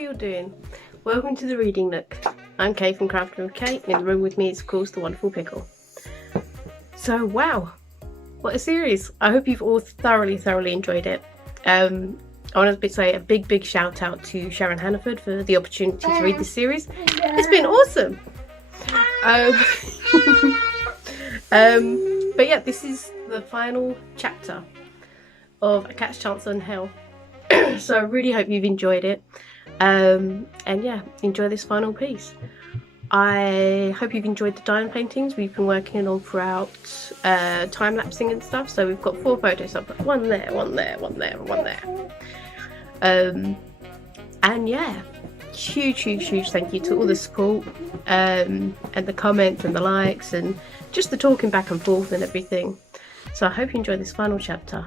are you all doing? Welcome to the Reading Nook. I'm Kay from Crafting with Kate, and in the room with me is of course the wonderful Pickle. So wow, what a series. I hope you've all thoroughly enjoyed it. I want to say a big shout out to Sharon Hannaford for the opportunity to read this series. It's been awesome. But yeah, this is the final chapter of A Cat's Chance on Hell. So I really hope you've enjoyed it. And yeah, enjoy this final piece. I hope you've enjoyed the diamond paintings we've been working on throughout time-lapsing and stuff. So we've got 4 photos up, one there, one there, one there, and one there. And yeah, huge thank you to all the support and the comments and the likes and just the talking back and forth and everything. So I hope you enjoy this final chapter.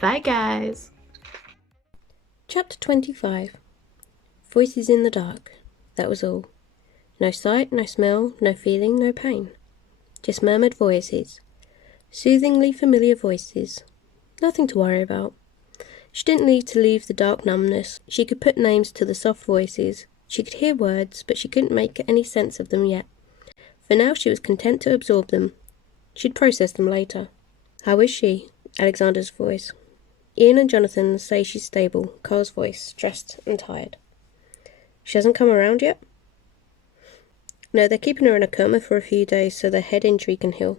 Bye guys. Chapter 25. Voices in the dark. That was all. No sight, no smell, no feeling, no pain. Just murmured voices. Soothingly familiar voices. Nothing to worry about. She didn't need to leave the dark numbness. She could put names to the soft voices. She could hear words, but she couldn't make any sense of them yet. For now she was content to absorb them. She'd process them later. How is she? Alexander's voice. Ian and Jonathan say she's stable. Carl's voice, stressed and tired. She hasn't come around yet? No, they're keeping her in a coma for a few days so the head injury can heal.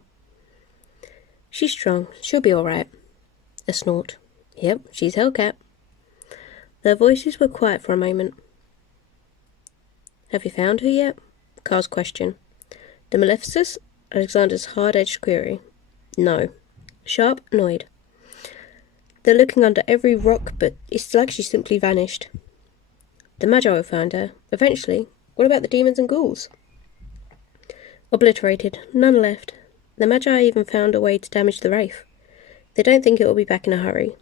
She's strong. She'll be alright. A snort. Yep, she's Hellcat. Their voices were quiet for a moment. Have you found her yet? Carl's question. The Maleficus? Alexander's hard-edged query. No. Sharp, annoyed. They're looking under every rock, but it's like she simply vanished. The Magi will find her. Eventually. What about the demons and ghouls? Obliterated. None left. The Magi even found a way to damage the Wraith. They don't think it will be back in a hurry.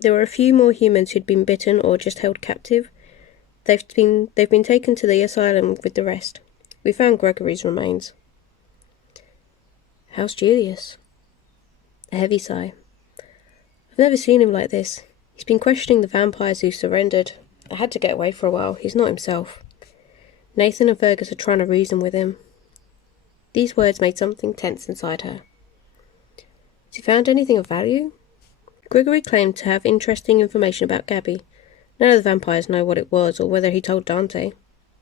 There were a few more humans who'd been bitten or just held captive. They've been taken to the asylum with the rest. We found Gregory's remains. How's Julius? A heavy sigh. I've never seen him like this. He's been questioning the vampires who surrendered. I had to get away for a while. He's not himself. Nathan and Fergus are trying to reason with him. These words made something tense inside her. Has he found anything of value? Gregory claimed to have interesting information about Gabby. None of the vampires know what it was or whether he told Dante.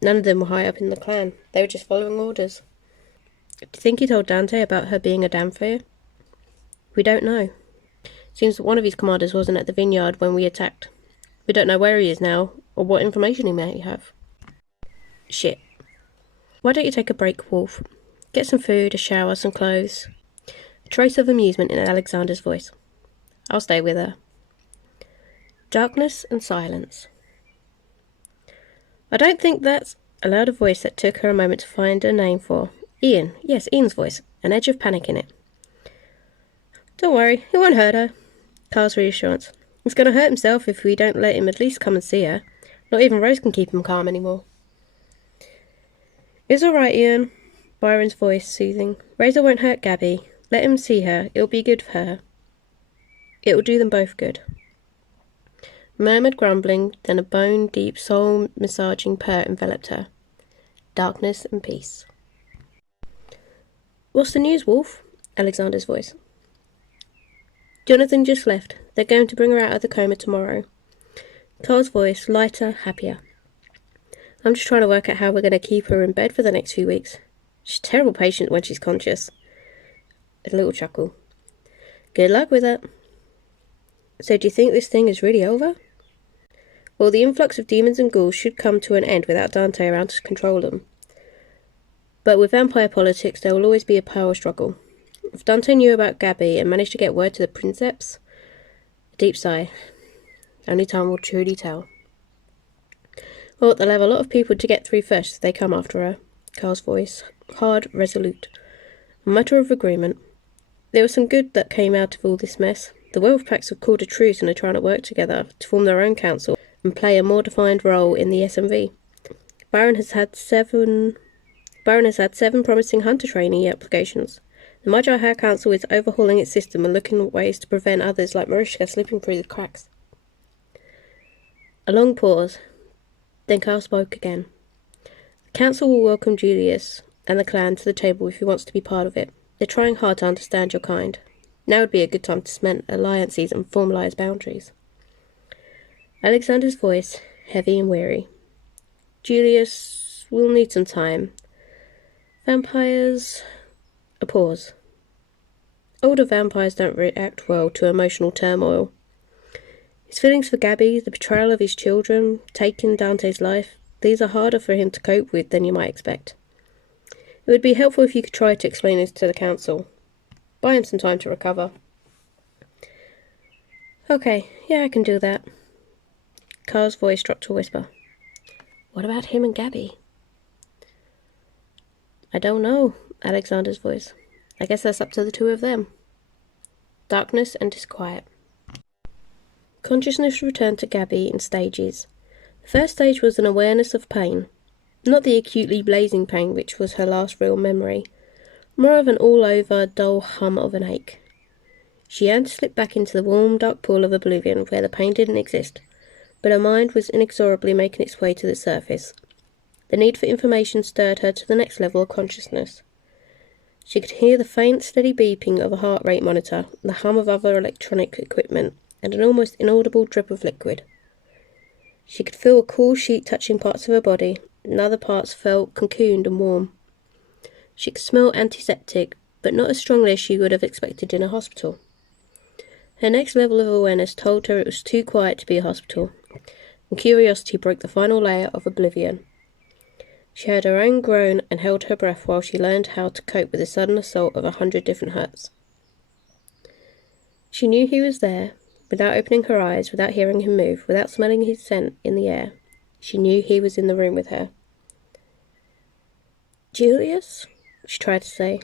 None of them were high up in the clan. They were just following orders. Do you think he told Dante about her being a Damphire? We don't know. Seems that one of his commanders wasn't at the vineyard when we attacked. We don't know where he is now, or what information he may have. Shit. Why don't you take a break, Wolf? Get some food, a shower, some clothes. A trace of amusement in Alexander's voice. I'll stay with her. Darkness and silence. I don't think that's... Allowed a voice that took her a moment to find a name for. Ian. Yes, Ian's voice. An edge of panic in it. Don't worry, it won't hurt her. Carl's reassurance. He's going to hurt himself if we don't let him at least come and see her. Not even Rose can keep him calm anymore. It's all right, Ian. Byron's voice, soothing. Razor won't hurt Gabby. Let him see her. It'll be good for her. It will do them both good. Murmured grumbling, then a bone-deep, soul-massaging purr enveloped her. Darkness and peace. What's the news, Wolf? Alexander's voice. Jonathan just left. They're going to bring her out of the coma tomorrow. Carl's voice, lighter, happier. I'm just trying to work out how we're going to keep her in bed for the next few weeks. She's a terrible patient when she's conscious. A little chuckle. Good luck with it. So do you think this thing is really over? Well, the influx of demons and ghouls should come to an end without Dante around to control them. But with vampire politics, there will always be a power struggle. If Dante knew about Gabby and managed to get word to the princeps... A deep sigh. Only time will truly tell. Well, they'll have a lot of people to get through first if they come after her. Carl's voice, hard, resolute. A mutter of agreement. There was some good that came out of all this mess. The werewolf packs have called a truce and are trying to work together to form their own council and play a more defined role in the SMV. Byron has had 7 promising hunter trainee applications. The Magi High Council is overhauling its system and looking at ways to prevent others like Mariska slipping through the cracks. A long pause. Then Carl spoke again. The council will welcome Julius and the clan to the table if he wants to be part of it. They're trying hard to understand your kind. Now would be a good time to cement alliances and formalise boundaries. Alexander's voice, heavy and weary. Julius, we'll need some time. Vampires... A pause. Older vampires don't react well to emotional turmoil. His feelings for Gabby, the betrayal of his children, taking Dante's life, these are harder for him to cope with than you might expect. It would be helpful if you could try to explain this to the council. Buy him some time to recover. Okay, yeah, I can do that. Carl's voice dropped to a whisper. What about him and Gabby? I don't know, Alexander's voice. I guess that's up to the two of them. Darkness and disquiet. Consciousness returned to Gabby in stages. The first stage was an awareness of pain. Not the acutely blazing pain which was her last real memory. More of an all-over, dull hum of an ache. She yearned to slip back into the warm, dark pool of oblivion where the pain didn't exist, but her mind was inexorably making its way to the surface. The need for information stirred her to the next level of consciousness. She could hear the faint, steady beeping of a heart rate monitor, the hum of other electronic equipment, and an almost inaudible drip of liquid. She could feel a cool sheet touching parts of her body, and other parts felt cocooned and warm. She could smell antiseptic, but not as strongly as she would have expected in a hospital. Her next level of awareness told her it was too quiet to be a hospital, and curiosity broke the final layer of oblivion. She heard her own groan and held her breath while she learned how to cope with the sudden assault of 100 different hurts. She knew he was there, without opening her eyes, without hearing him move, without smelling his scent in the air. She knew he was in the room with her. Julius? She tried to say.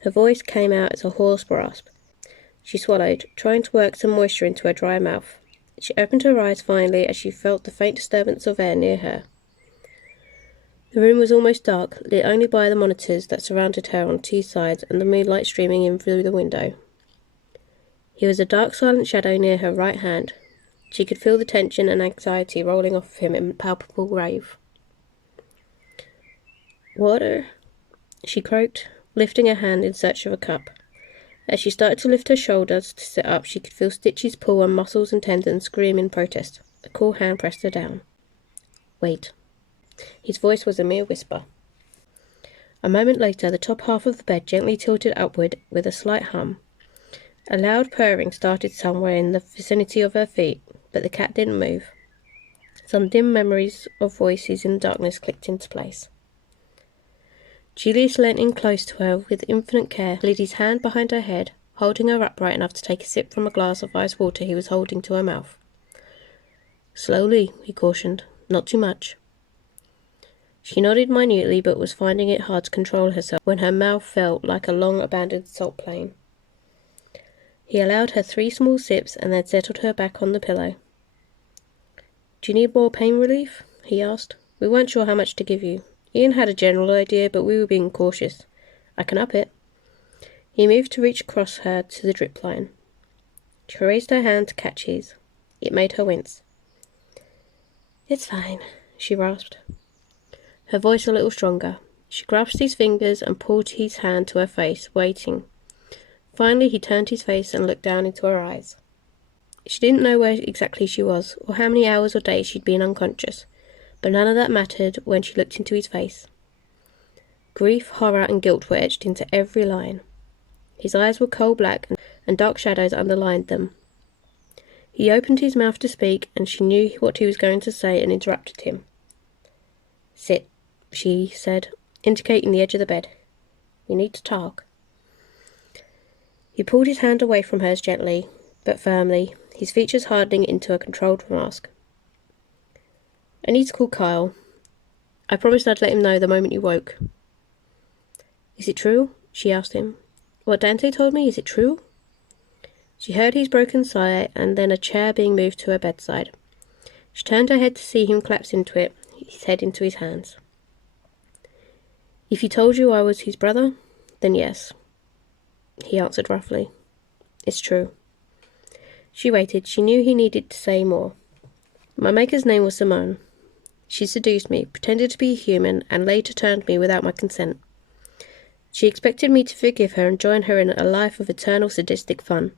Her voice came out as a hoarse rasp. She swallowed, trying to work some moisture into her dry mouth. She opened her eyes finally as she felt the faint disturbance of air near her. The room was almost dark, lit only by the monitors that surrounded her on two sides and the moonlight streaming in through the window. He was a dark, silent shadow near her right hand. She could feel the tension and anxiety rolling off of him in palpable rave. Water? She croaked, lifting her hand in search of a cup. As she started to lift her shoulders to sit up, she could feel stitches pull on muscles and tendons scream in protest. A cool hand pressed her down. Wait. His voice was a mere whisper. A moment later, the top half of the bed gently tilted upward with a slight hum. A loud purring started somewhere in the vicinity of her feet, but the cat didn't move. Some dim memories of voices in the darkness clicked into place. Julius leant in close to her with infinite care, laid his hand behind her head, holding her upright enough to take a sip from a glass of ice water he was holding to her mouth. Slowly, he cautioned, not too much. She nodded minutely, but was finding it hard to control herself when her mouth felt like a long abandoned salt plain. He allowed her 3 small sips and then settled her back on the pillow. Do you need more pain relief? He asked. We weren't sure how much to give you. Ian had a general idea, but we were being cautious. I can up it. He moved to reach across her to the drip line. She raised her hand to catch his. It made her wince. It's fine, she rasped. Her voice a little stronger. She grasped his fingers and pulled his hand to her face, waiting. Finally, he turned his face and looked down into her eyes. She didn't know where exactly she was, or how many hours or days she'd been unconscious, but none of that mattered when she looked into his face. Grief, horror, and guilt were etched into every line. His eyes were coal-black, and dark shadows underlined them. He opened his mouth to speak, and she knew what he was going to say and interrupted him. Sit, she said, indicating the edge of the bed. We need to talk. He pulled his hand away from hers gently, but firmly, his features hardening into a controlled mask. I need to call Kyle. I promised I'd let him know the moment you woke. Is it true? She asked him. What Dante told me, is it true? She heard his broken sigh and then a chair being moved to her bedside. She turned her head to see him collapse into it, his head into his hands. If he told you I was his brother, then yes. He answered roughly. It's true. She waited. She knew he needed to say more. My maker's name was Simone. She seduced me, pretended to be a human, and later turned me without my consent. She expected me to forgive her and join her in a life of eternal sadistic fun.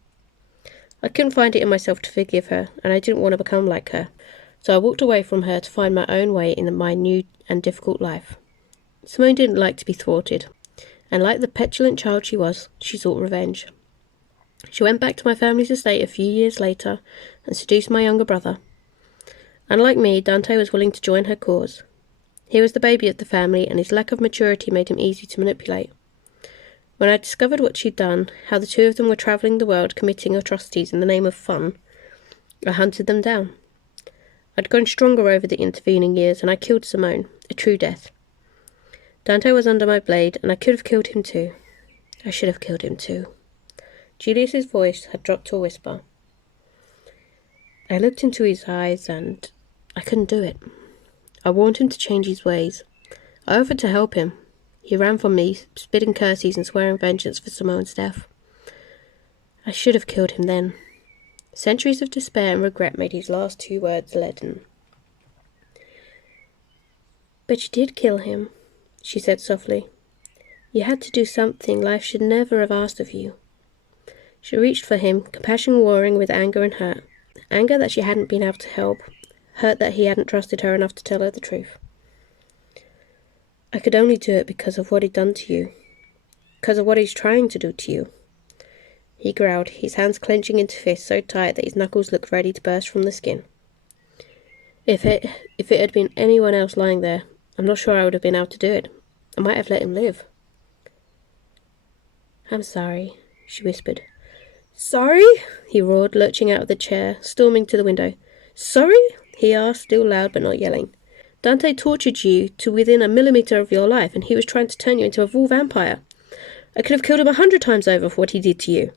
I couldn't find it in myself to forgive her, and I didn't want to become like her. So I walked away from her to find my own way in my new and difficult life. Simone didn't like to be thwarted, and like the petulant child she was, she sought revenge. She went back to my family's estate a few years later and seduced my younger brother. Unlike me, Dante was willing to join her cause. He was the baby of the family, and his lack of maturity made him easy to manipulate. When I discovered what she'd done, how the two of them were travelling the world committing atrocities in the name of fun, I hunted them down. I'd grown stronger over the intervening years, and I killed Simone, a true death. Dante was under my blade, and I could have killed him too. I should have killed him too. Julius's voice had dropped to a whisper. I looked into his eyes, and I couldn't do it. I warned him to change his ways. I offered to help him. He ran from me, spitting curses and swearing vengeance for Simone's death. I should have killed him then. Centuries of despair and regret made his last 2 words leaden. But you did kill him, she said softly. You had to do something life should never have asked of you. She reached for him, compassion warring with anger and hurt. Anger that she hadn't been able to help, hurt that he hadn't trusted her enough to tell her the truth. I could only do it because of what he'd done to you. Because of what he's trying to do to you. He growled, his hands clenching into fists so tight that his knuckles looked ready to burst from the skin. If it had been anyone else lying there, I'm not sure I would have been able to do it. I might have let him live. I'm sorry, she whispered. Sorry? He roared, lurching out of the chair, storming to the window. Sorry? He asked, still loud but not yelling. Dante tortured you to within a millimetre of your life, and he was trying to turn you into a full vampire. I could have killed him 100 times over for what he did to you.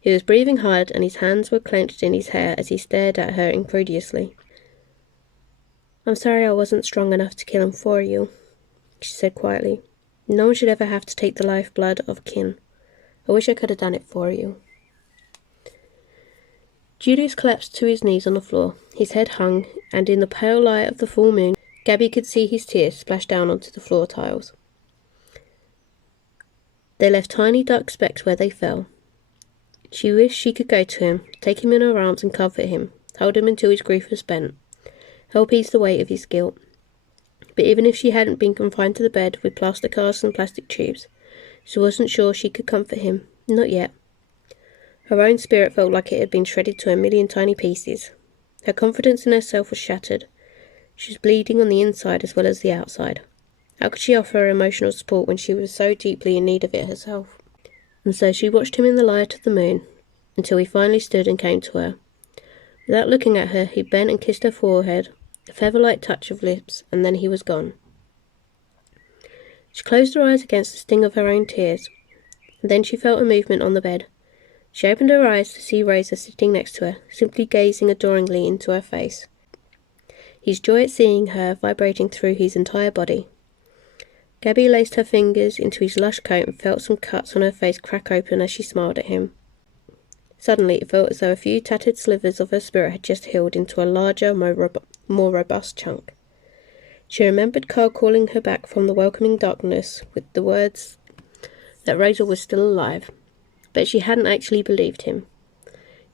He was breathing hard, and his hands were clenched in his hair as he stared at her incredulously. I'm sorry I wasn't strong enough to kill him for you, she said quietly. No one should ever have to take the lifeblood of kin. I wish I could have done it for you. Julius collapsed to his knees on the floor. His head hung, and in the pale light of the full moon, Gabby could see his tears splash down onto the floor tiles. They left tiny dark specks where they fell. She wished she could go to him, take him in her arms and comfort him, hold him until his grief was spent, help ease the weight of his guilt. But even if she hadn't been confined to the bed with plaster casts and plastic tubes, she wasn't sure she could comfort him, not yet. Her own spirit felt like it had been shredded to a million tiny pieces. Her confidence in herself was shattered. She was bleeding on the inside as well as the outside. How could she offer her emotional support when she was so deeply in need of it herself? And so she watched him in the light of the moon, until he finally stood and came to her. Without looking at her, he bent and kissed her forehead, a feather-like touch of lips, and then he was gone. She closed her eyes against the sting of her own tears, and then she felt a movement on the bed. She opened her eyes to see Razor sitting next to her, simply gazing adoringly into her face. His joy at seeing her vibrating through his entire body. Gabby laced her fingers into his lush coat and felt some cuts on her face crack open as she smiled at him. Suddenly it felt as though a few tattered slivers of her spirit had just healed into a larger, more robust chunk. She remembered Carl calling her back from the welcoming darkness with the words that Razor was still alive, but she hadn't actually believed him.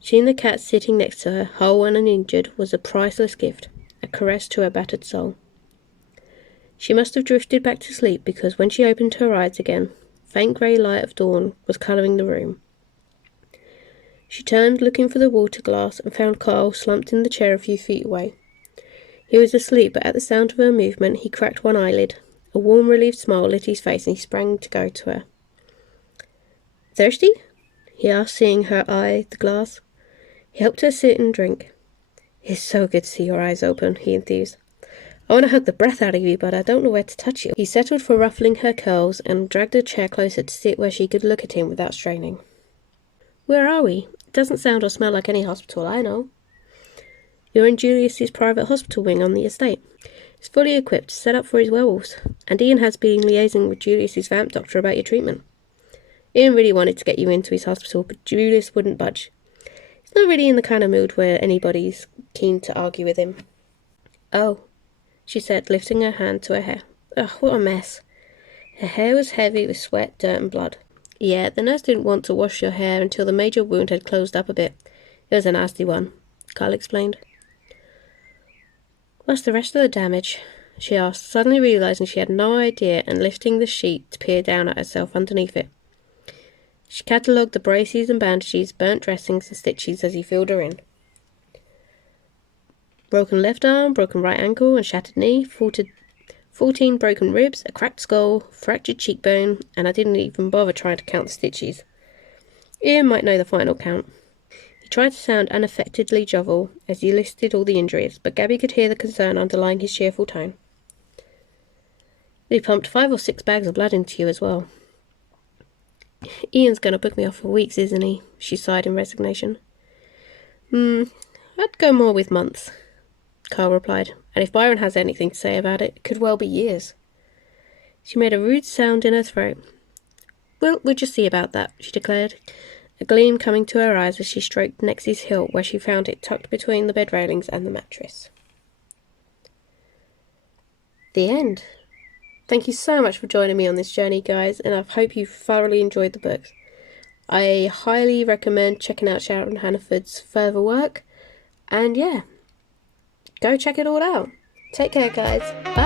Seeing the cat sitting next to her, whole and uninjured, was a priceless gift, a caress to her battered soul. She must have drifted back to sleep because when she opened her eyes again, faint grey light of dawn was colouring the room. She turned, looking for the water glass, and found Carl slumped in the chair a few feet away. He was asleep, but at the sound of her movement, he cracked one eyelid. A warm, relieved smile lit his face, and he sprang to go to her. Thirsty? He asked, seeing her eye the glass. He helped her sit and drink. It's so good to see your eyes open, he enthused. I want to hug the breath out of you, but I don't know where to touch you. He settled for ruffling her curls and dragged her chair closer to sit where she could look at him without straining. Where are we? It doesn't sound or smell like any hospital I know. You're in Julius's private hospital wing on the estate. It's fully equipped, set up for his werewolves, and Ian has been liaising with Julius's vamp doctor about your treatment. Ian really wanted to get you into his hospital, but Julius wouldn't budge. He's not really in the kind of mood where anybody's keen to argue with him. Oh, she said, lifting her hand to her hair. Ugh, what a mess. Her hair was heavy with sweat, dirt and blood. Yeah, the nurse didn't want to wash your hair until the major wound had closed up a bit. It was a nasty one, Carl explained. What's the rest of the damage? She asked, suddenly realising she had no idea and lifting the sheet to peer down at herself underneath it. She catalogued the braces and bandages, burnt dressings and stitches as he filled her in. Broken left arm, broken right ankle and shattered knee, 14 broken ribs, a cracked skull, fractured cheekbone, and I didn't even bother trying to count the stitches. Ian might know the final count. He tried to sound unaffectedly jovial as he listed all the injuries, but Gabby could hear the concern underlying his cheerful tone. We pumped 5 or 6 bags of blood into you as well. Ian's going to book me off for weeks, isn't he? She sighed in resignation. I'd go more with months, Carl replied, and if Byron has anything to say about it, it could well be years. She made a rude sound in her throat. Well, we'll just see about that, she declared, a gleam coming to her eyes as she stroked Nexie's hilt where she found it tucked between the bed railings and the mattress. The end. Thank you so much for joining me on this journey, guys, and I hope you thoroughly enjoyed the books. I highly recommend checking out Sharon Hannaford's further work, and yeah, go check it all out. Take care, guys. Bye.